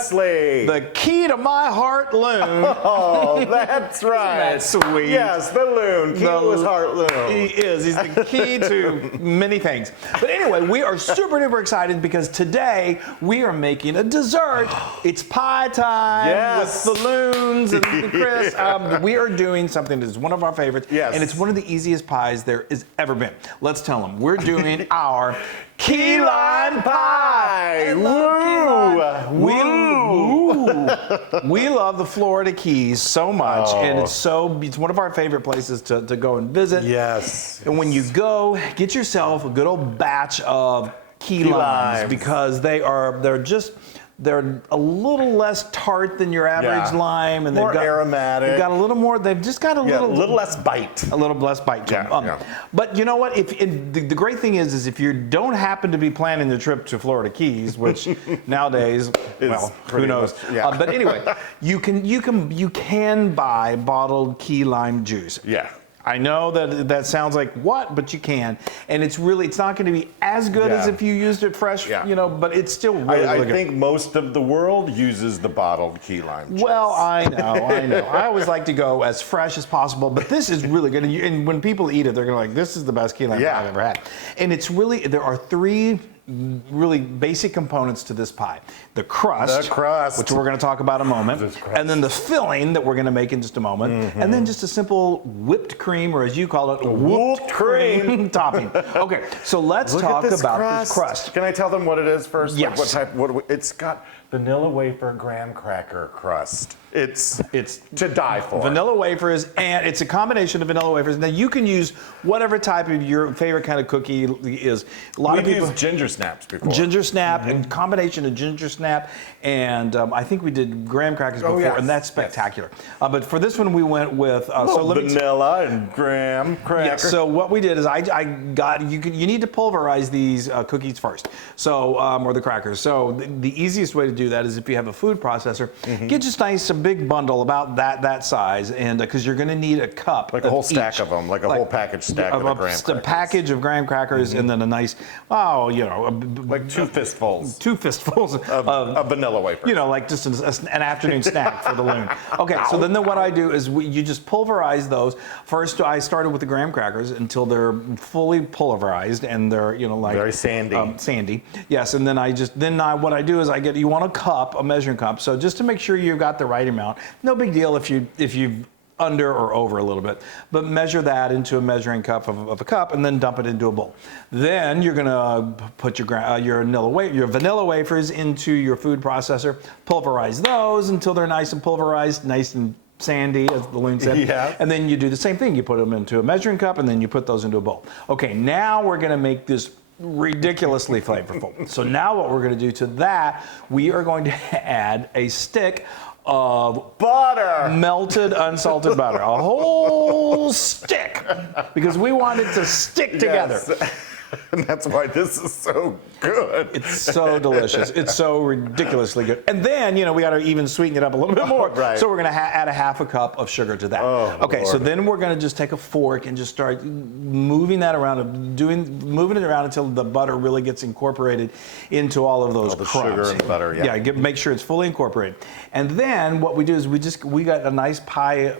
Leslie. The key to my heart, Loon. Oh, that's right. That's sweet. Yes, the Loon. Key to his heart, Loon. He is. He's the key to many things. But anyway, we are super duper excited because today we are making a dessert. It's pie time Yes. with the Loons and the Chris. We are doing something that is one of our favorites. Yes. And it's one of the easiest pies there has ever been. Let's tell them. We're doing our key lime pie. We love the Florida Keys so much, and it's one of our favorite places to go and visit. Yes. And when you go, get yourself a good old batch of key limes because they're a little less tart than your average lime, and more aromatic. They've got a little more. They've just got a little less bite. A little less bite to them. But you know what? The great thing is if you don't happen to be planning the trip to Florida Keys, which nowadays, well, who knows? But anyway, you can buy bottled key lime juice. Yeah. I know that sounds like what, but you can, and it's not going to be as good as if you used it fresh, but it's still really I good. think most of the world uses the bottled key lime juice. Well, I know. I always like to go as fresh as possible, but this is really good. And when people eat it, they're going to this is the best key lime pie I've ever had. And it's really, there are three really basic components to this pie. The crust, which we're going to talk about in a moment, and then the filling that we're going to make in just a moment, and then just a simple whipped cream, or as you call it, whooped cream topping. Okay, so let's talk about this crust. Can I tell them what it is first? Yes. Like what type? It's got vanilla wafer graham cracker crust. It's to die for. Vanilla wafers, and it's a combination of vanilla wafers. Now you can use whatever type of your favorite kind of cookie is. A lot of people used ginger snaps before. Ginger snap, and combination of ginger snap, and I think we did graham crackers before, and that's spectacular. But for this one, we went with vanilla and graham cracker. Yeah, so what we did is you need to pulverize these cookies first, or the crackers. So the easiest way to do that is if you have a food processor, get just a big bundle about that size, and because you're going to need a cup, like a whole stack of them, like a whole package stack of graham crackers. A package of graham crackers, and then a nice, like two fistfuls of vanilla wafers. Like just an afternoon snack for the Loon. Okay, so then what I do is you just pulverize those. First, I started with the graham crackers until they're fully pulverized and they're very sandy. Sandy, yes. And then what I do is you want a measuring cup. So just to make sure you've got the right amount. No big deal if you've under or over a little bit, but measure that into a measuring cup of a cup, and then dump it into a bowl. Then you're gonna put your vanilla wafers into your food processor, pulverize those until they're nice and pulverized, nice and sandy, as the Loon said. Yeah. And then you do the same thing. You put them into a measuring cup, and then you put those into a bowl. Okay, now we're gonna make this ridiculously flavorful. So now what we're gonna do to that, we are going to add a stick of butter, melted unsalted butter, a whole stick, because we want it to stick together. And that's why this is so good. It's so delicious. It's so ridiculously good. And then, we got to even sweeten it up a little bit more. So we're going to add a half a cup of sugar to that. Okay, so then we're going to just take a fork and just start moving that around, moving it around until the butter really gets incorporated into all of those crumbs. Sugar and butter, make sure it's fully incorporated. And then what we do is we got a nice pie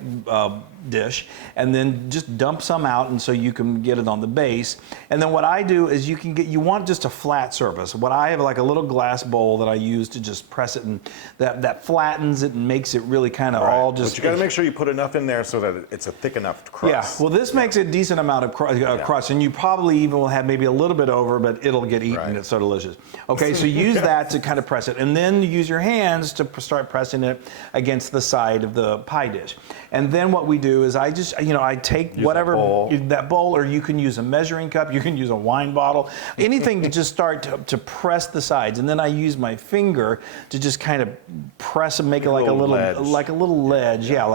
dish, and then just dump some out, and so you can get it on the base. And then what I do is you want just a flat surface. What I have like a little glass bowl that I use to just press it, and that flattens it and makes it really kind of all just. But you got to make sure you put enough in there so that it's a thick enough crust. Yeah. Well, this makes a decent amount of crust, and you probably even will have maybe a little bit over, but it'll get eaten. It's so delicious. Okay, so use that to kind of press it, and then use your hands to start pressing it against the side of the pie dish. And then what we do is I take whatever that bowl, or you can use a measuring cup, you can use a wine bottle, anything to just start to press the sides. And then I use my finger to just kind of press and make it like a little ledge, like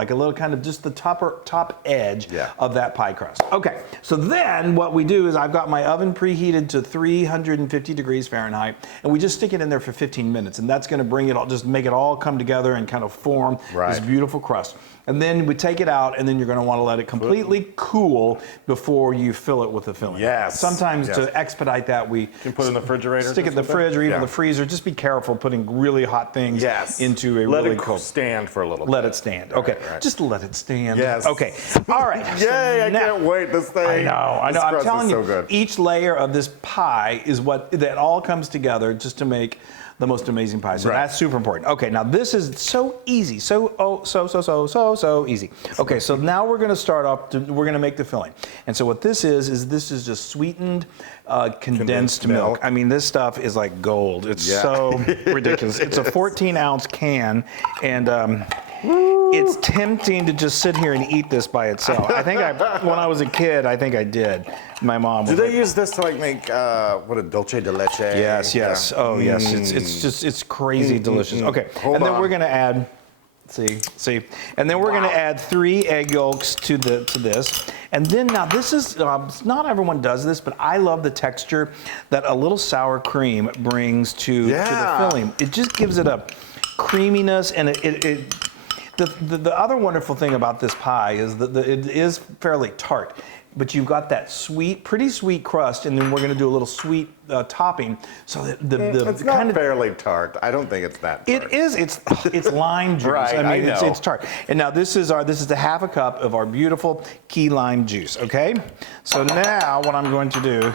a little kind of just the top edge of that pie crust. Okay, so then what we do is I've got my oven preheated to 350 degrees Fahrenheit, and we just stick it in there for 15 minutes, and that's going to bring it all, just make it all come together and kind of form this beautiful crust. And then we take it out, and then you're going to want to let it completely cool before you fill it with the filling. Yes. Sometimes Yes. to expedite that, we You can put it in the refrigerator. stick it in the fridge or even the freezer. Just be careful putting really hot things into a really cold. Let it stand for a little bit. Let it stand. Okay. Right. Just let it stand. Yes. Okay. All right. Yay, I now, can't wait. This thing. I know. This I'm crust telling is you, so good. each layer of this pie is what that all comes together just to make the most amazing pie. So that's super important. Okay, now this is so easy. So easy. Okay, so now we're going to start off, we're going to make the filling. And so what this is this is just sweetened condensed milk. I mean, this stuff is like gold. It's so ridiculous. It's a 14-ounce can, and it's tempting to just sit here and eat this by itself. I think when I was a kid, I think I did. My mom. Do they use this to like make what a dulce de leche? Yes. Oh, yes. It's crazy delicious. Okay, Hold then on. we're gonna add. See, and then we're gonna add 3 egg yolks to this, and then now this is not everyone does this, but I love the texture that a little sour cream brings to the filling. It just gives it a creaminess, and the other wonderful thing about this pie is that it is fairly tart. But you've got that pretty sweet crust, and then we're going to do a little sweet topping. So it's not fairly tart. I don't think it's that tart. It is. It's lime juice. Right, I mean, I know. it's tart. And now this is a half a cup of our beautiful key lime juice. Okay. So now what I'm going to do,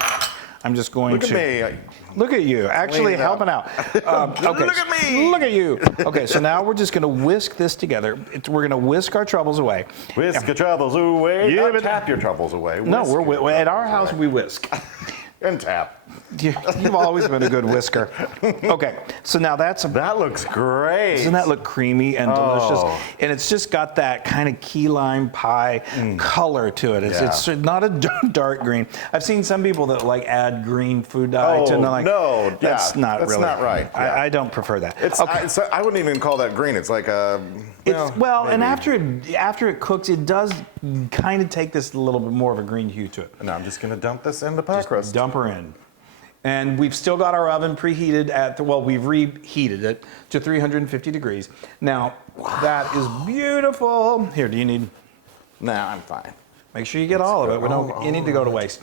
I'm just going to look at me. Look at you, actually helping out. Okay. Look at me. Look at you. Okay, so now we're just going to whisk this together. We're going to whisk our troubles away. Whisk your troubles away. Not tap your troubles away. No, at our house we whisk. And tap. You've always been a good whisker. Okay, so now that looks great. Doesn't that look creamy and delicious? And it's just got that kind of key lime pie color to it. It's not a dark green. I've seen some people that like add green food dye to it, and they're like, no, that's not right. I don't prefer that. I wouldn't even call that green. It's like a. And after it cooks, it does kind of take this a little bit more of a green hue to it. Now I'm just going to dump this in the pie crust. Dump her in. And we've still got our oven preheated we've reheated it to 350 degrees. Now, that is beautiful. Here, do you need? No, I'm fine. Make sure you get all of it. You need to go to waste.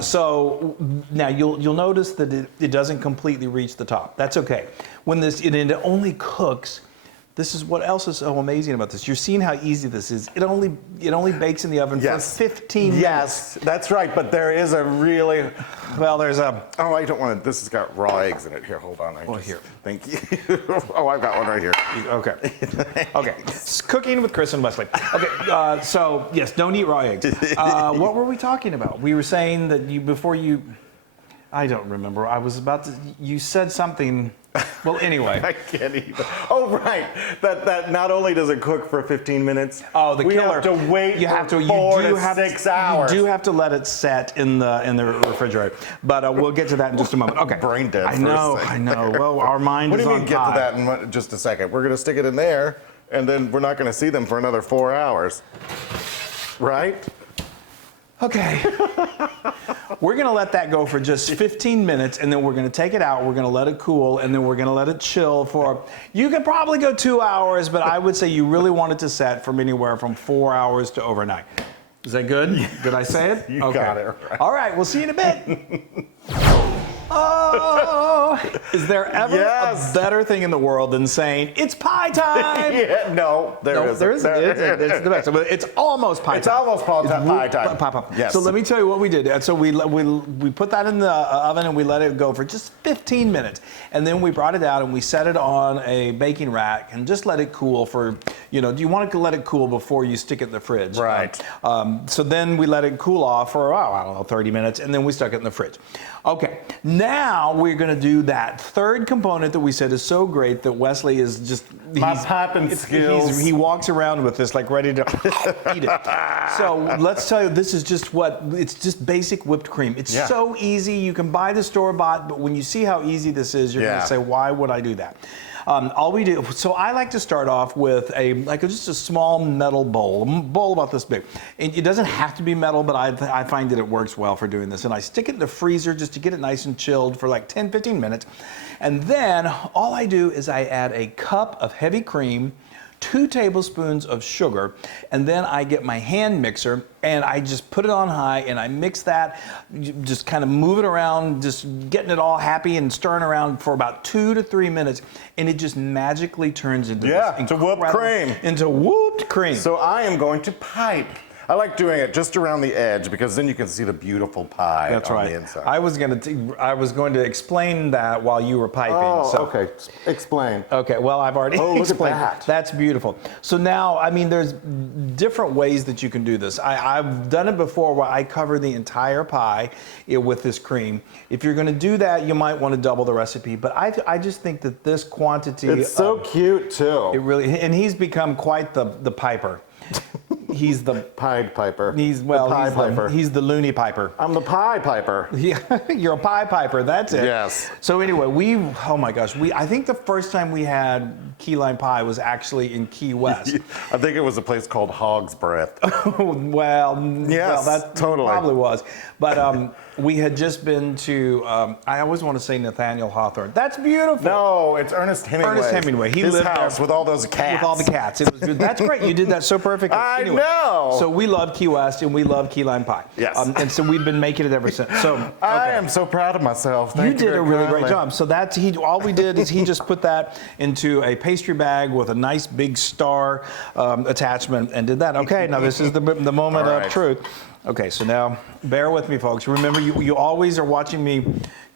So now you'll notice that it doesn't completely reach the top. That's okay. When it only cooks. This is what else is so amazing about this. You're seeing how easy this is. It only bakes in the oven for 15 minutes. Yes, that's right. But there is a really there's a. Oh, I don't want to. This has got raw eggs in it. Here, hold on. Here. Thank you. Oh, I've got one right here. Okay. Okay. Cooking with Chris and Wesley. Okay. So yes, don't eat raw eggs. What were we talking about? We were saying that before you. I don't remember. I was about to. You said something. Well, anyway. I can't even. Oh, right. That not only does it cook for 15 minutes. Oh, the we killer. have to wait you have to, for 4 you do to have 6 hours. You do have to let it set in the refrigerator. But we'll get to that in just a moment. Okay. Brain dead. I know. Well, our mind is on on What do you mean get to that in just a second? We're going to stick it in there, and then we're not going to see them for another 4 hours. Right? Okay. We're going to let that go for just 15 minutes, and then we're going to take it out. We're going to let it cool, and then we're going to let it chill for. You could probably go 2 hours, but I would say you really want it to set from anywhere from 4 hours to overnight. Is that good? Did I say it? You got it right. All right. We'll see you in a bit. Oh, is there ever a better thing in the world than saying it's pie time? There isn't. It's the best. It's almost pie time. It's almost pie time. Pie. Yes. So let me tell you what we did. And so we put that in the oven and we let it go for just 15 minutes, and then we brought it out and we set it on a baking rack and just let it cool for. Do you want to let it cool before you stick it in the fridge? Right. So then we let it cool off for 30 minutes, and then we stuck it in the fridge. Okay. Now we're going to do that third component that we said is so great that Wesley is just my popping skills. He walks around with this like ready to eat it. So let's tell you, this is just it's just basic whipped cream. It's so easy. You can buy the store-bought, but when you see how easy this is, you're going to say, why would I do that? All we do, so I like to start off with just a small metal bowl about this big. And it doesn't have to be metal, but I find that it works well for doing this. And I stick it in the freezer just to get it nice and chilled for like 10, 15 minutes. And then all I do is I add a cup of heavy cream 2 tablespoons of sugar, and then I get my hand mixer and I just put it on high and I mix that, just kind of move it around, just getting it all happy and stirring around for about 2 to 3 minutes, and it just magically turns into into whooped cream. Into whooped cream. So I am going to pipe. I like doing it just around the edge because then you can see the beautiful pie on the inside. I was going to explain that while you were piping. Oh, so. okay. Explain. Okay, well, I've already explained. Look at that. That's beautiful. So now, I mean, there's different ways that you can do this. I've done it before where I cover the entire pie with this cream. If you're going to do that, you might want to double the recipe. But I just think that this quantity... It's so cute, too. It really... And he's become quite the piper. He's the Pied Piper. He's the loony piper. I'm the Pie Piper. Yeah, you're a pie piper. That's it. Yes. So anyway, oh my gosh, I think the first time we had key lime pie was actually in Key West. I think it was a place called Hog's Breath. Yes, that totally probably was. But we had just been to. I always want to say Nathaniel Hawthorne. That's beautiful. No, it's Ernest Hemingway. Ernest Hemingway. He His lived house there with all those cats. With all the cats. It was, that's great. You did that so perfectly. I Anyway, know. So we love Key West and we love key lime pie. Yes. And so we've been making it ever since. So okay. I am so proud of myself. Thank You you did a really great job. So that's all we did is he just put that into a pastry bag with a nice big star attachment and did that. Okay, now this is the moment of truth. Okay, so now bear with me, folks. Remember, you always are watching me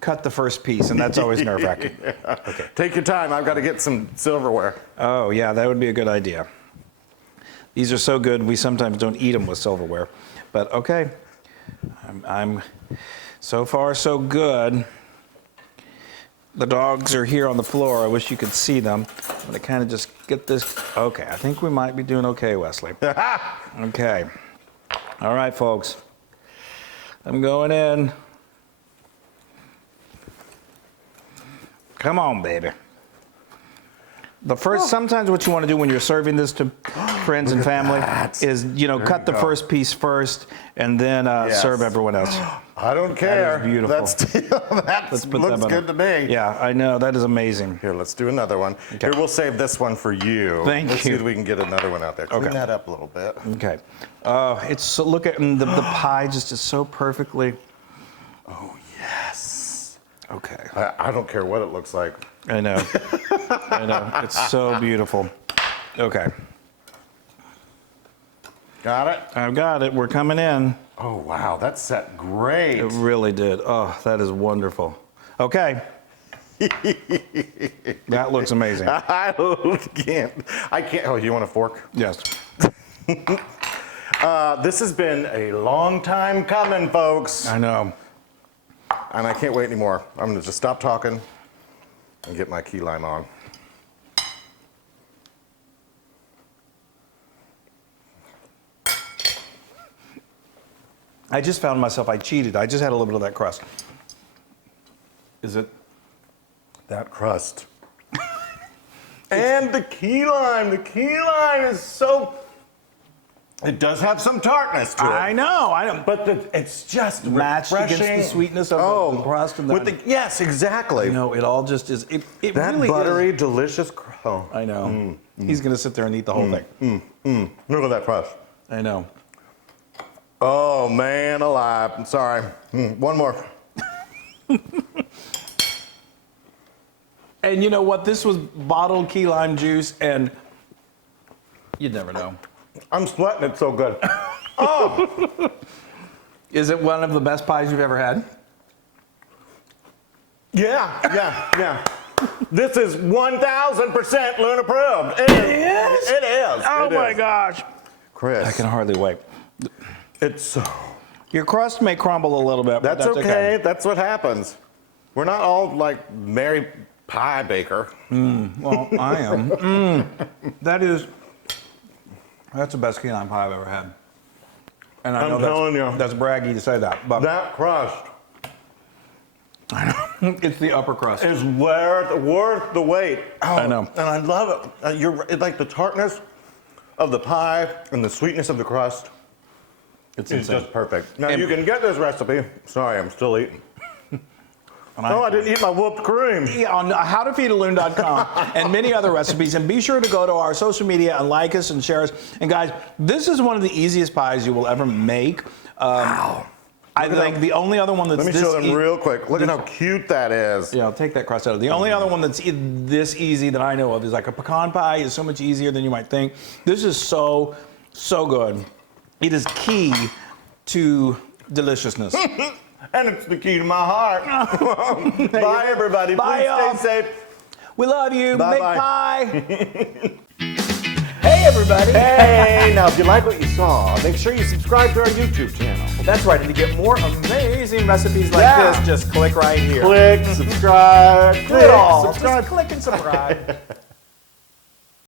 cut the first piece, and that's always nerve-wracking. Yeah. Okay. Take your time. I've got to get some silverware. Oh, yeah, that would be a good idea. These are so good, we sometimes don't eat them with silverware. But okay, I'm so far so good. The dogs are here on the floor. I wish you could see them. I'm gonna kind of just get this. Okay, I think we might be doing okay, Wesley. Okay. All right, folks. I'm going in. Come on, baby. Sometimes what you want to do when you're serving this to friends and family is, cut the first piece first and then serve everyone else. I don't care. That is beautiful. That looks good to me. Yeah, I know. That is amazing. Here, let's do another one. Okay. Here, we'll save this one for you. Thank Let's you. see if we can get another one out there. Clean that up a little bit. Okay. It's so, look at the pie just is so perfectly. Oh, yes. Okay. I don't care what it looks like. I know. I know. It's so beautiful. Okay. Got it? I've got it. We're coming in. Oh, wow. That set great. It really did. Oh, that is wonderful. Okay. That looks amazing. I can't. Oh, you want a fork? Yes. This has been a long time coming, folks. I know. And I can't wait anymore. I'm going to just stop talking and get my key lime on. I just found myself, I cheated. I just had a little bit of that crust. Is it? That crust. And the key lime. The key lime is so... It does have some tartness to it. I know. But it's just matched refreshing. against the sweetness of the crust. And yes, exactly. It all just is. It that really buttery, is. delicious crust. Oh. I know. He's going to sit there and eat the whole thing. Look at that crust. I know. Oh, man alive. I'm sorry. One more. And you know what? This was bottled key lime juice, and you'd never know. I'm sweating it so good. Oh! Is it one of the best pies you've ever had? Yeah. This is 1,000% Loon approved. It is? It is. Oh my gosh. Chris. I can hardly wait. It's so... Your crust may crumble a little bit, but That's okay. That's what happens. We're not all like Mary Pie Baker. Well, I am. That's the best key lime pie I've ever had. And I I'm know telling you. that's braggy to say that, but That crust I know. It's the upper crust. is worth the wait. Oh, I know. And I love it. It's like the tartness of the pie and the sweetness of the crust. It's It's insane. just perfect. Now, And- you can get this recipe. Sorry, I'm still eating. Oh, I didn't eat my whooped cream. On howtofeedaloon.com and many other recipes. And be sure to go to our social media and like us and share us. And guys, this is one of the easiest pies you will ever make. Wow. I think the only other one that's Let me this show them real quick. Look at how cute that is. Yeah, I'll take that crust out of it. The only other one that's this easy that I know of is like a pecan pie. Is so much easier than you might think. This is so good. It is key to deliciousness. And it's the key to my heart. Bye, everybody. Bye, Please y'all. stay safe. We love you. Bye-bye. Make pie. Hey, everybody. Hey, now if you like what you saw, make sure you subscribe to our YouTube channel. That's right. And to get more amazing recipes like this, just click right here. Click, subscribe, Do it all. subscribe. Just click and subscribe.